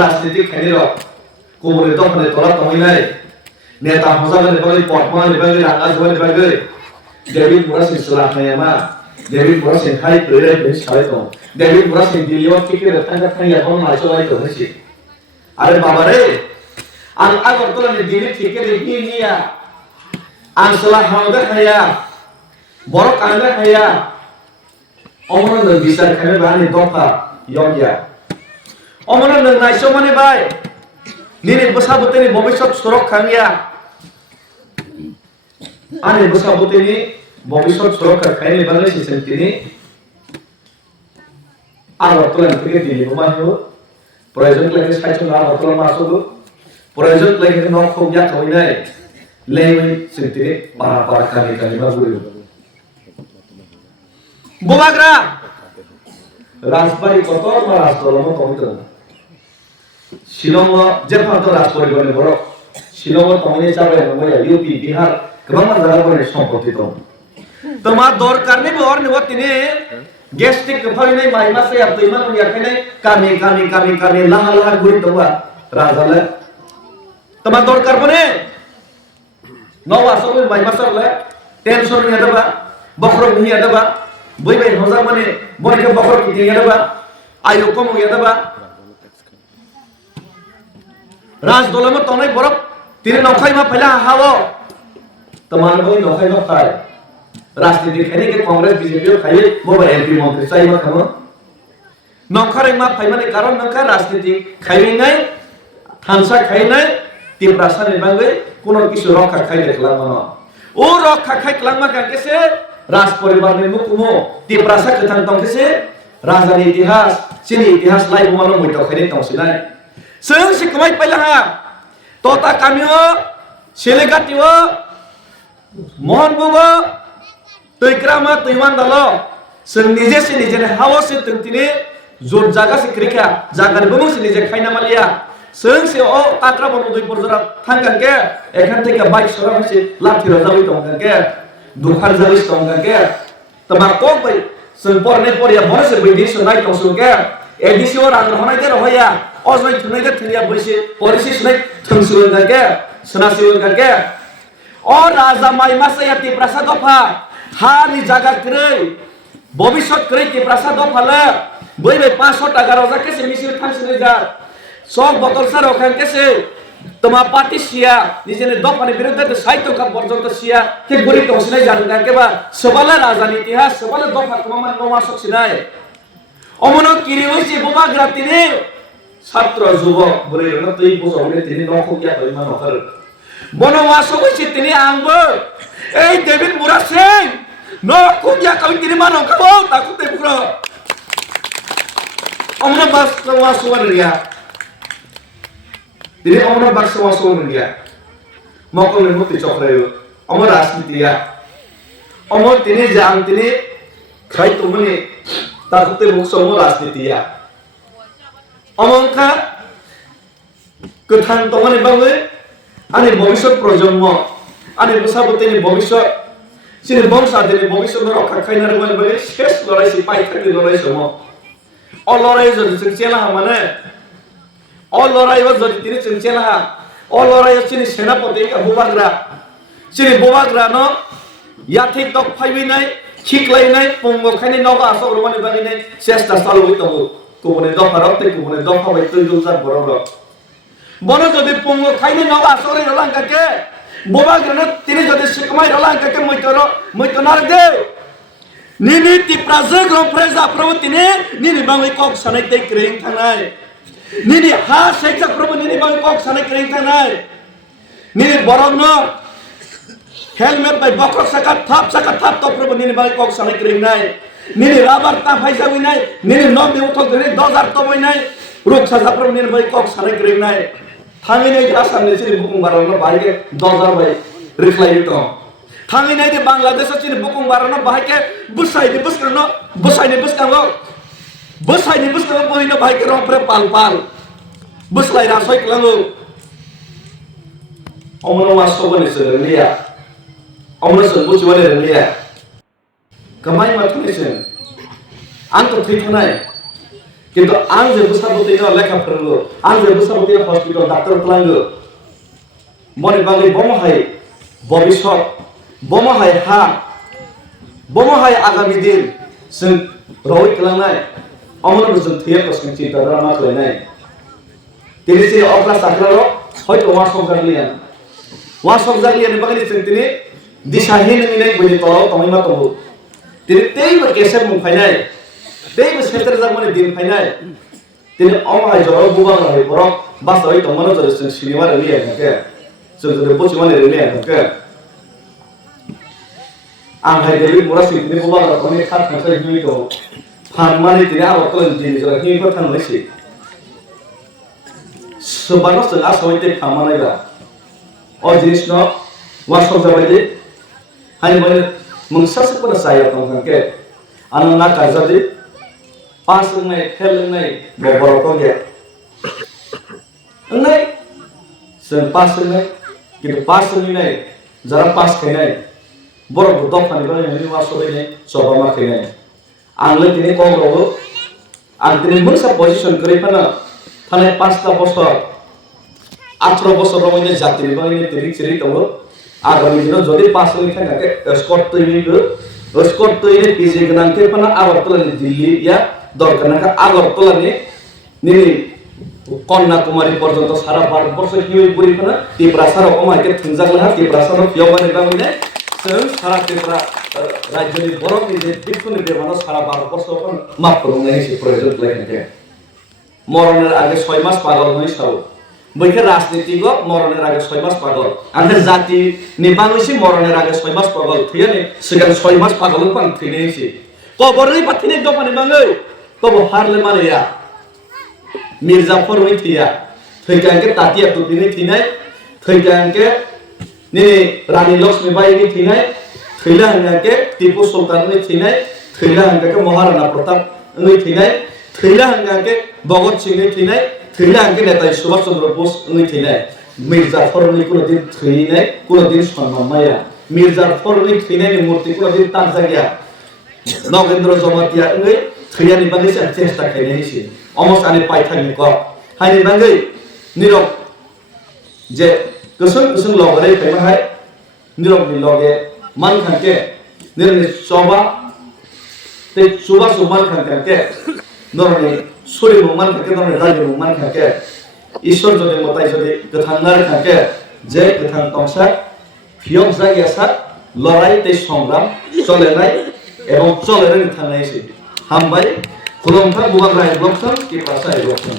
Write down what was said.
রাজনীতি খাইনি রক কোমরে দখলে তোলা তমাইনাই নেতা হজাবের বাগে পটমানের বাগে রাগাজবানের বাগে ডেভিড মুরাসিন সালাখায়া মা ডেভিড মুরাসিন হাই প্রেরে বেশ খাই তো ডেভিড মুরাসিন দিলিও থেকে রতাঙ্গা খাই এখন মাইসলাই তো হইছে আরে বাবা রে আন আগরতলা নি দিলি থেকে দেখি নিয়া আনসলা হাওদা খায়া বড় কান্দা খায়া অমরন বিচার খানে বানি দফা ইয়গিয়া অমরন নাইসো মানে ভাই নিনে বসাবতেনি ভবিষ্যৎ সুরক্ষা নিয়া আনে বসাবতেনি ভবিষ্যৎ সুরক্ষা খাইনি বাংলাদেশের তিনি আগরতলা থেকে দিল্লি ঘুমাইও প্রয়োজন লাগে সাইছো না আগরতলা মাসুদ প্রয়োজন লাগে নখ যা কই নাই লেই সিনতে পারা খানি খানি বাগুরি বোবাগরা রাজবাড়ি কত রাজদলম কমিত শিলং যেখানে তো রাজ পরিবারের বড় শিলং তমনি যাবে নয় ইউপি বিহার गोबां जायगाफोरनि सम्पत्ति दं तमा दरकारनि बहर निबो तिनि गेस्टिक गफायनाय माइमासे दैमा याखायनाय गामि लाहा लाहा गुरि दंबा राजाले तमा दरकार बने नवा सबै माइमासले टेंशन नि आदबा बखर नि आदबा बैबाय हजा माने बयके बखर कि आदबा आयु कम आदबा राज दलम तनाय बरफ तिनि नखायमा फैला हावो तमान कोई नौकरी न खाए राजनीति खाने के कांग्रेस बीजेपी खाए वो एमपी मंत्री चाहिए मत हम नौकरी मा फाइमाने कारण नौकर राजनीति खाई नहीं थांसा खाई नहीं तीन रास्ता निभागे कोनो किसी रॉक खाई देखला मनो ओ रॉक खाई कलांग मा कैसे राज परिवार ने मुकुमो तीन रास्ता के थांग तंग कैसे राजनीति इतिहास सिनी इतिहास लाइव मनो मुइतो खाई तंग सिनाय संग सिकमाई पहला हा तोता कामियो सिलेगाटियो मोहन बुगो तैक्रामा तैमान दलो जों निजे से निजे हावो से तिने जोर जागा से क्रिका जागार बमो से निजे खाइना मालिया जों से ओ आक्रा बनो दुई परजरा थांगन के एखान থেকে बाइक सरा से लाठी रजावि दंगन के दुखार जावि दंगन के तमा कोक बाय जों परने परिया बनो से बैदि सनाय तंसु के एडिसिओ रांग हनाय दे रहया अजय थुनाय दे थिया बैसे परिसिस नै थंसुन के सनासिवन के और राजा माइमासे याति प्रसाद दफा हानि जागा क्रै भविष्यत क्रै के प्रसाद दफाले बैबे 500 टाका रजा केसे मिसिल थांसने जा सब बोतल सार ओखान केसे तमा पार्टी सिया निजेने दफानि बिरुद्धे साहित्य का पर्यंत सिया के गरि तंसने जान के बा सबाला राजानि इतिहास सबाला दफा तमा नवा सकसिनाय अमनो किरि होइसे बोबा ग्रातिनि ছাত্র যুবক বলে না তুই বুঝাবলে তিনি নখকিয়া কইমা নখর বনবাস হইছে তিনি আংবো এই ডেভিড মুরাসিন নখকিয়া কই তিনি মানো কাবো তাকুতে পুরো আমরা বাস ওয়াসওয়ার রিয়া তিনি আমরা বাস ওয়াসওয়ার রিয়া মকলের মতি চক্রায়ো আমার রাজনীতিয়া আমার তিনি জান তিনি খাই তুমি তাকুতে মুখসম রাজনীতিয়া অমংকা গোথান তমানে বাগে आनि भविष्यत प्रजन्म आनि बसाबतेनि भविष्यत सिनि बंशादेनि भविष्यत रक्षा खाइनार माने बे शेष लड़ाई पाइखानि लड़ाई सम अ लड़ाई जदि जों चेला माने अ लड़ाई जदि तिनि जों चेला अ लड़ाई सिनि सेनापति सिनि बोबाग्रा न याथि तक फाइबिनाय खिखलायनाय पंग खाइनि नगा आसर माने बागिनाय चेष्टा चालुबाय दङ गुबुननि दफाराव गुबुननि दफा बाय तैगुल जार बराव बनो जदि पंगो खाइने नगा सरे रलांगा के बोबा ग्रन तिने जदि सिकमाय रलांगा के मैतनार दे निनि तिप्राजे ग्रो फ्रेजा प्रभु तिने निनि बांगै कक सानाय तै क्रें थानाय निनि हा सेक्सा प्रभु निनि बांगै कक सानाय क्रें थानाय निनि बरन हेलमेट बाय बखर साका थाप तो प्रभु निनि बांगै कक सानाय क्रें नाय निनि राबार ता फाइजाबिनाय निनि नम देउथल धरे 2000 तमैनाय रुक साजा प्रभु निनि बांगै कक सानाय क्रें नाय थांगिनाय आसामनि सिरि बुकुंबारावनो बाहायके 2000 बाय रिख्लायनि दं थांगिनाय बांलादेश सिरि बुकुंबारावनो बाहायके बुसायनि बुस्करनो बुसायनि बुस्कांगो बहिनो बाहायके रंफ्रे पाल बुसलाय रासय क्लांगो अमनो वासबनि सगलिया अमनो सनबुचिवले रलिया कमाय माथुनिसन आंतो थैथनाय কিন্তু आं जेबो साबुतैनो लेखा फोरोङो आं जेबो साबुतैनो हस्पिटाल डाक्टर खालामो मनि बागै बमहाय भबिष्यत बमहाय हा बमहाय आगामी दिन जों रवै खालामनाय अमर जों थैया प्रश्न चिंता मा खालामनाय তিনি যে অপরা চাকরারও হয়তো ওয়াসক জাগলিয়ান বাগানি তিনি দিশাহীন মিনাই বলি তলাও তমিমা তবু তিনি তেইব কেসের মুখ ফাইনাই তেইব সেতের জাগমানে দিন ফাইনাই তিনি অমাই জরাও বুবাং রাই বরক বাস হই তমনো জরে সিনেমা রেলিয়া থাকে जों जों पचिमाने রেলিয়া থাকে आं हाय देबि मुरा सिनि बुबां राखनि खात खासै हिमिखौ फानमाने তিনি आरो तलन दिनि जरा हिमिखौ थांलायसै Subhanallah setengah soalnya kaman aja. Oh jenis no, wasok jabai deh. Hanya banyak mengsa sepeda saya tentang ke. Anak-anak kerja deh. Pas enggak, hell enggak, beberapa orang ya. Enggak, pas enggak, gitu pas enggak, jarang pas enggak. Borok butuh kan itu yang ini wasok ini, coba makan enggak. Anglet ini kau berapa? Anglet ini mengsa position keripana. थाने 5टा বছর 18 বছর রমণে জাতি নিবাইনে তিরিক সিরি তবো আগামী দিনে যদি pass হই থাকে Scott তৈরি PG গনাকে পানা আগরতলা দিল্লি ইয়া দরকার না আগরতলা নি কন্যাকুমারী পর্যন্ত সারা ভারতবর্ষ হিউই পুরি পানা ত্রিপুরা সারা কমাইকে থুনজাগলা ত্রিপুরা সারা ফিয়বানে গামিনে সারা ত্রিপুরা রাজ্যনি বরফ যে তীর্থনি বেমানো সারা ভারতবর্ষ মাপ করুন এই প্রয়োজন লাগে মরণের আগে 6 মাস পাগল হই সাও বইকে রাজনীতিক মরণের আগে 6 মাস পাগল আমাদের জাতি নিবাংশি মরণের আগে 6 মাস পাগল থিয়ানি সিগান 6 মাস পাগল পান থিনেছি কবরই পাথিনে দপানি বাঙ্গই কব হারলে মারিয়া মির্জাফর হই থিয়া থৈকাঙ্কে তাতিয়া তুপিনি থিনাই থৈকাঙ্কে নি রানী লক্ষ্মীবাই নি থিনাই থৈলা হাঙ্গাকে টিপু সুলতান নি থিনাই থৈলা হাঙ্গাকে মহারানা প্রতাপ নি থিনাই थैला हंगाके भगत सिंह थैनाय थैला हंगे नेताजी सुभाष चंद्र बोस थैनाय मिर्जाफर कोनो दिन थैनाय कोनो दिन सन्मान माया मिर्जाफर थैनाय मूर्ति कोनो दिन ताक जागिया नगेन्द्र जमातिया थैयानि बागै चेष्टा खायनायसि अमस आनि पाइथानि क हायनि बागै निरब जे गोसों लगरे फैमाहाय निरबनि लगे मान खानके निरनि सभा ते सुभाष मान खानके नरनि सुरि मुमान खाके नरनि राजु मुमान खाके ईश्वर जदि मताय जदि गोथांनार खाके जे गोथां तंसा फियं जागियासा लड़ाई ते संग्राम चलेनाय एवं चलेनाय थांनायसै हामबाय खुलुमथार बुबां राय ब्लकसन कि पासाय ब्लकसन